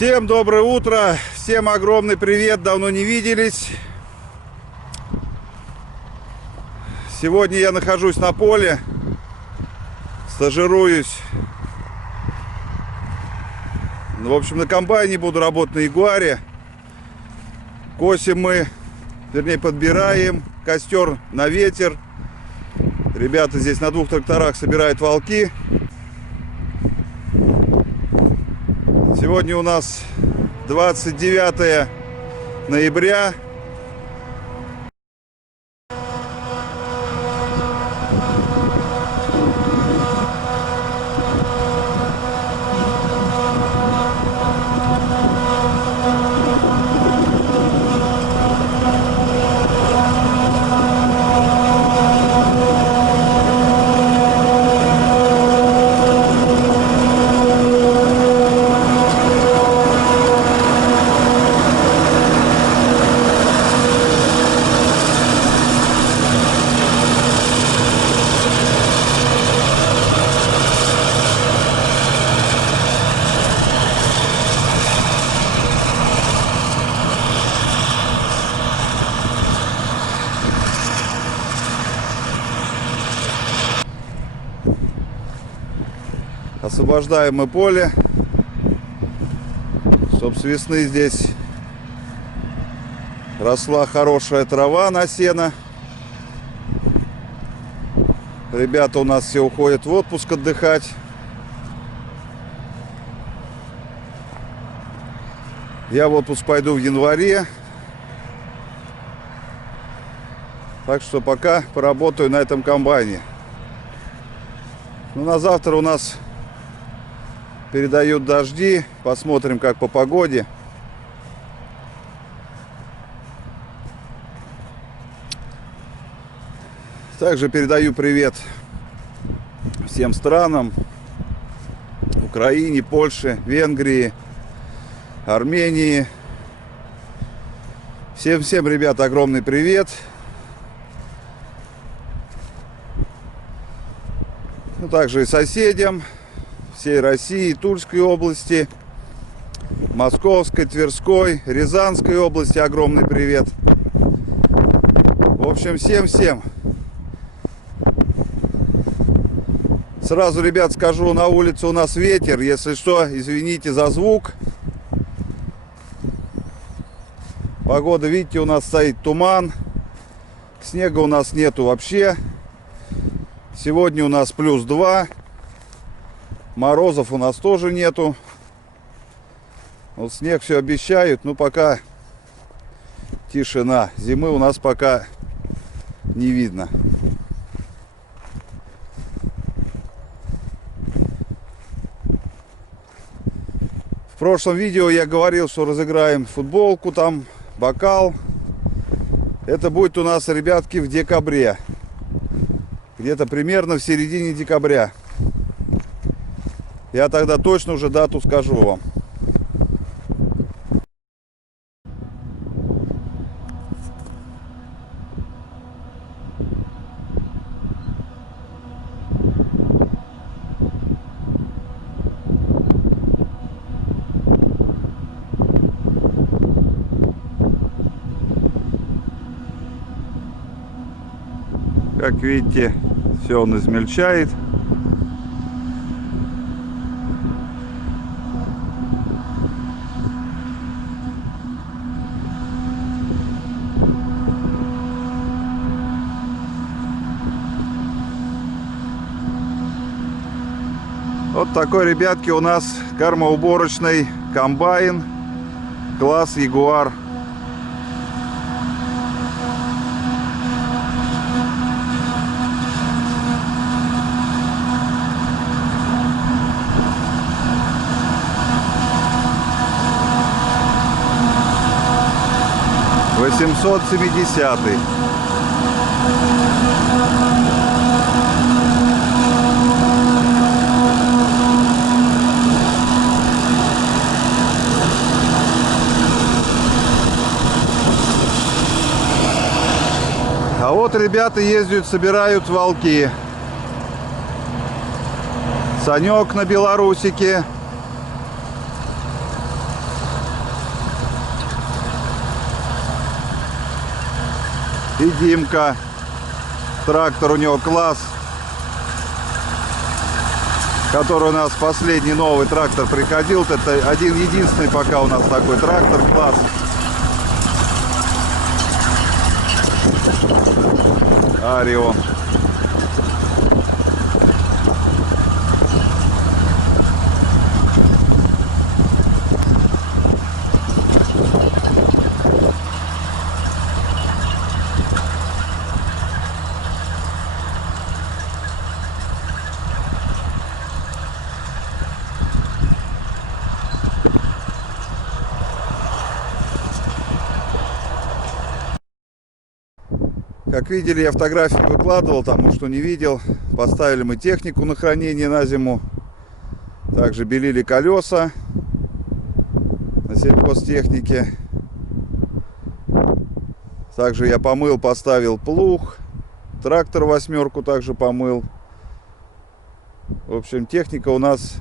Всем доброе утро, всем огромный привет, давно не виделись. Сегодня я нахожусь на поле, стажируюсь. В общем, на комбайне буду работать, на Ягуаре. Косим мы, вернее подбираем костер на ветер. Ребята здесь на 2 тракторах собирают волки. Сегодня у нас 29 ноября. Освобождаем мы поле, чтоб с весны здесь росла хорошая трава на сено. Ребята у нас все уходят в отпуск отдыхать. Я в отпуск пойду в январе. Так что пока поработаю на этом комбайне. Ну, на завтра у нас передают дожди. Посмотрим, как по погоде. Также передаю привет всем странам. Украине, Польше, Венгрии, Армении. Всем, ребята, огромный привет. Ну, также и соседям всей России, Тульской области, Московской, Тверской, Рязанской области огромный привет. В общем, всем. Сразу, ребят, скажу, на улице у нас ветер. Если что, извините за звук. Погода, видите, у нас стоит туман. Снега у нас нету вообще. Сегодня у нас +2. Морозов у нас тоже нету. Вот снег все обещают, но пока тишина. Зимы у нас пока не видно. В прошлом видео я говорил, что разыграем футболку, там бокал. Это будет у нас, ребятки, в декабре. Где-то примерно в середине декабря. Я тогда точно уже дату скажу вам. Как видите, все он измельчает. Вот такой, ребятки, у нас кормоуборочный комбайн класс Ягуар. $870. А вот ребята ездят, собирают волки. Санек на Белорусике. И Димка. Трактор у него класс. Который у нас последний новый трактор приходил. Это один-единственный пока у нас такой трактор класс. Арион. Как видели, я фотографии выкладывал, тому что не видел. Поставили мы технику на хранение на зиму. Также белили колеса на сельхозтехнике. Также я помыл, поставил плуг. Трактор восьмерку также помыл. В общем, техника у нас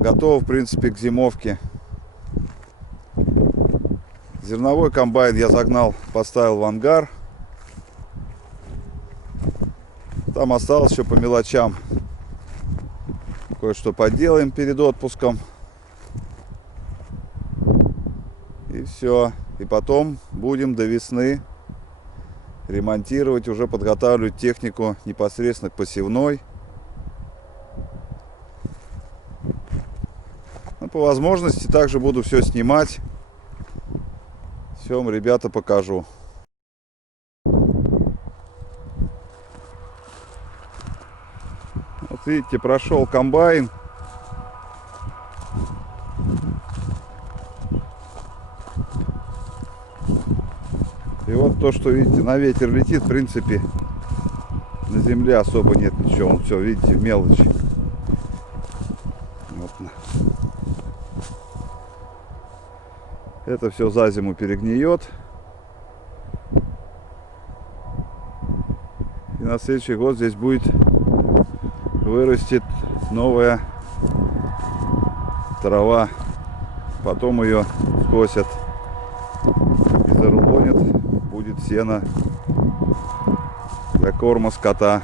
готова, в принципе, к зимовке. Зерновой комбайн я загнал, поставил в ангар. Там осталось еще по мелочам. Кое-что поделаем перед отпуском. И все. И потом будем до весны ремонтировать, уже подготавливать технику непосредственно к посевной. Ну, по возможности также буду все снимать. Все вам, ребята, покажу. Вот видите, прошел комбайн. И вот то, что, видите, на ветер летит, в принципе, на земле особо нет ничего. Он все, видите, в мелочи. Вот. Это все за зиму перегниет. И на следующий год здесь вырастет новая трава. Потом ее скосят и зарулонят. Будет сено для корма скота.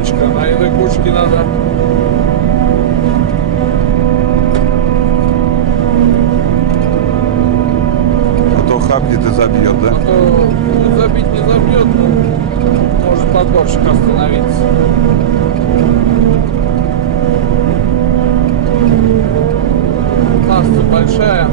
Кучка, на этой кучке надо А то хапнет и забьет, да? а то ну, забить не забьет, но может подгоршек остановиться. Масса большая.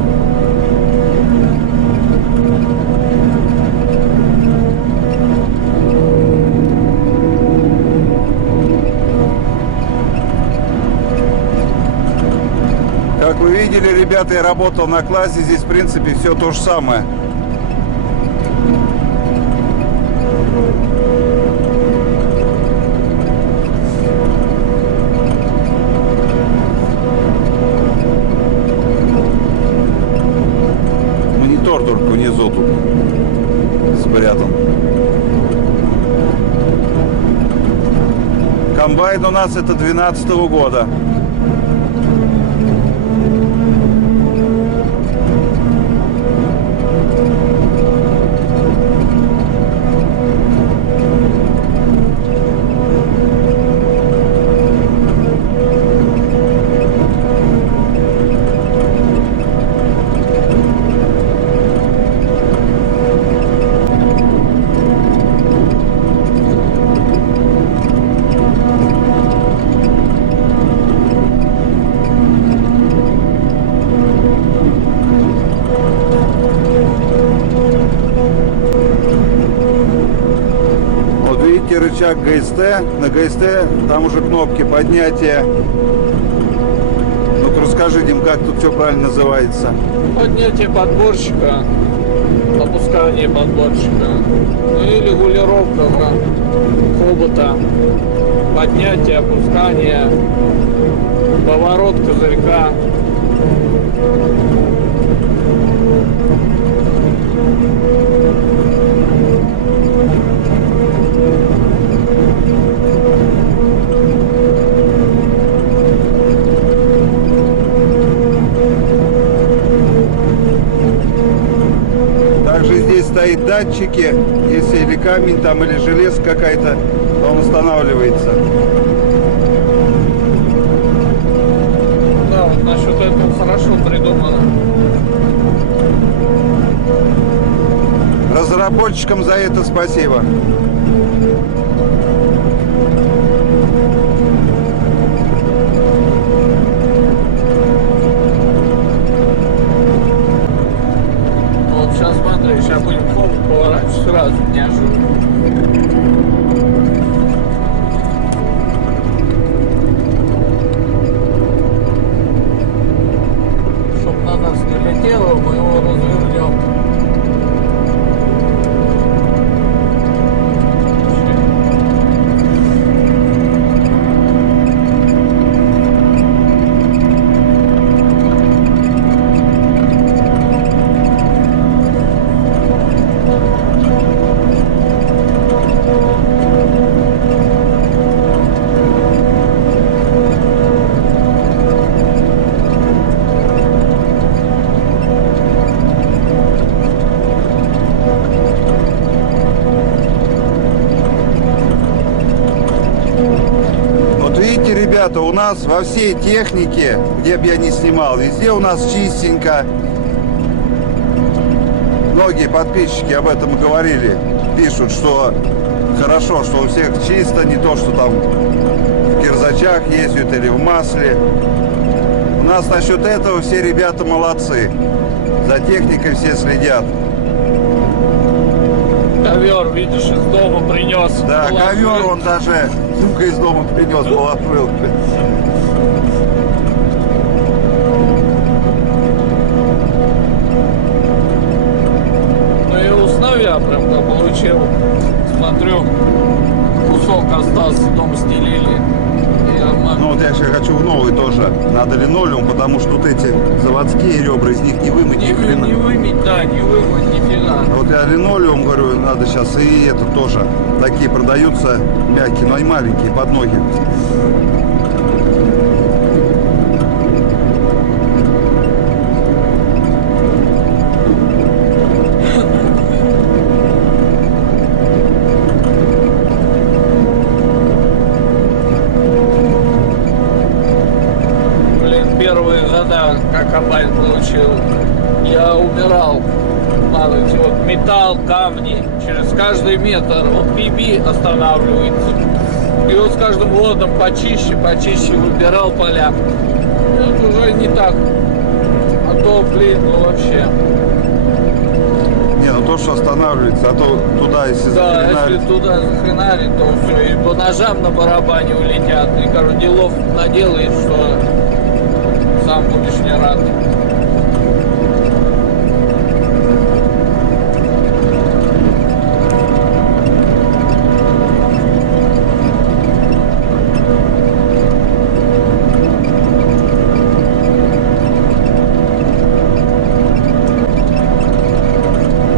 Как вы видели, ребята, я работал на классе, здесь в принципе все то же самое. Монитор только внизу тут спрятан. Комбайн у нас это 12-го года. ГСТ. На ГСТ там уже кнопки поднятия. Ну-ка расскажи, Дим, как тут все правильно называется. Поднятие подборщика, опускание подборщика, ну и регулировка хобота, поднятие, опускание, поворот козырька. Также здесь стоит датчики, если или камень там, или железо какая-то, то он устанавливается. Да, вот насчет этого хорошо придумано. Разработчикам за это спасибо. Вот сейчас смотри, сейчас будем хобот поворачивать сразу, неожиданно. Чтоб на нас не летело, мы его развернем. Вот видите, ребята, у нас во всей технике, где бы я ни снимал, везде у нас чистенько. Многие подписчики об этом и говорили, пишут, что хорошо, что у всех чисто, не то, что там в кирзачах ездят или в масле. У нас насчет этого все ребята молодцы. За техникой все следят. Ковер, видишь, из дома принес. Да, положил. ковер он даже сука из дома принес, положил. Ну и у сновья прям получил. Смотрю, кусок остался, дом стелили. И нормально. Ну вот я сейчас хочу в новый тоже. Надо линолеум, потому что вот эти заводские ребра, из них не вымыть ни хрена. Не вымыть, да, не вымыть, нифига. Вот я линолеум, говорю, надо сейчас, и это тоже. Такие продаются мягкие, но они маленькие, под ноги. Блин, первые года, как комбайн получил, я умирал. Надо эти вот металл, камни, через каждый метр, вот биби останавливается. И вот с каждым годом почище выбирал поля. Вот уже не так. А то, блин, ну вообще. Не, ну то, что останавливается, а то туда, если Да, захренарить. если туда захренарить, то все, и по ножам на барабане улетят. И, короче, делов наделаешь, что сам будешь не рад.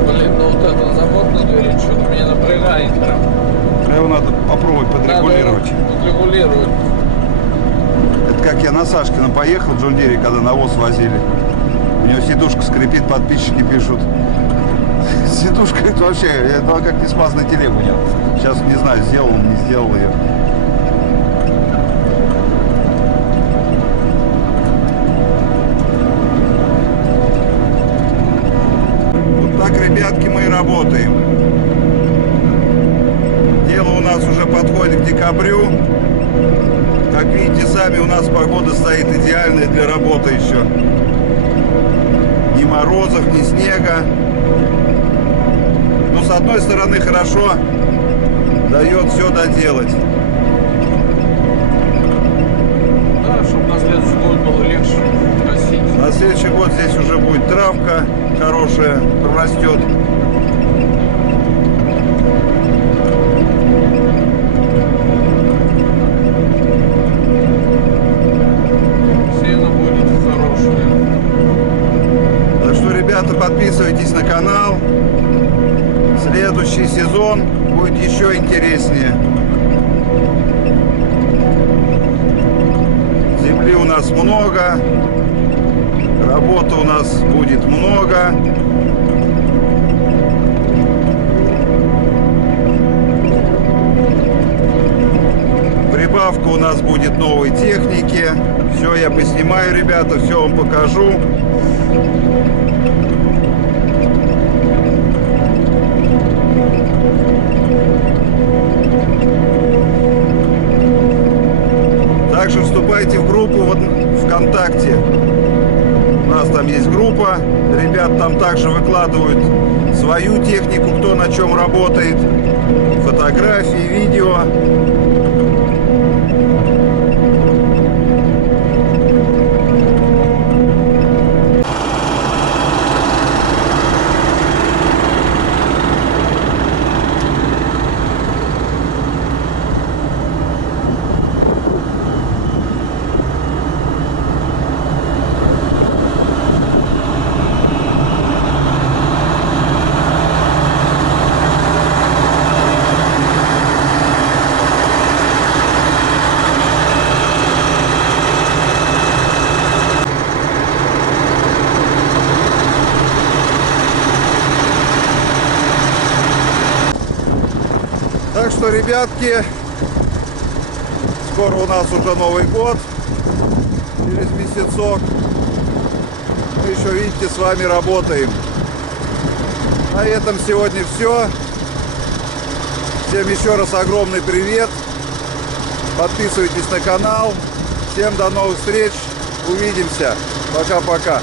Блин, ну вот этот замок на двери что-то меня напрягает прям. Его надо попробовать подрегулировать. Надо подрегулировать. Это как я на Сашкина поехал в Джон Дире, когда навоз возили. У него сидушка скрипит, подписчики пишут. Сидушка это вообще, это как не смазанная телега у него. Сейчас не знаю, сделал он, не сделал ее. Вот так, ребятки, мы и работаем. Дело у нас уже подходит к декабрю. Как видите сами, у нас погода стоит идеальная для работы еще. Ни морозов, ни снега. Но с одной стороны хорошо, дает все доделать. Да, чтобы на следующий год было легче косить. На следующий год здесь уже будет травка хорошая, прорастет. Сено будет хорошее. Так что, ребята, подписывайтесь на канал. Следующий сезон будет еще интереснее. Земли у нас много. Работы у нас будет много. Прибавка у нас будет новой техники. Все я поснимаю, ребята, все вам покажу. Также вступайте в группу ВКонтакте. У нас там есть группа. Ребят там также выкладывают свою технику, кто на чем работает. Фотографии, видео. Так что, ребятки, скоро у нас уже Новый год, через месяцок. Мы еще, видите, с вами работаем. На этом сегодня все. Всем еще раз огромный привет. Подписывайтесь на канал. Всем до новых встреч. Увидимся. Пока-пока.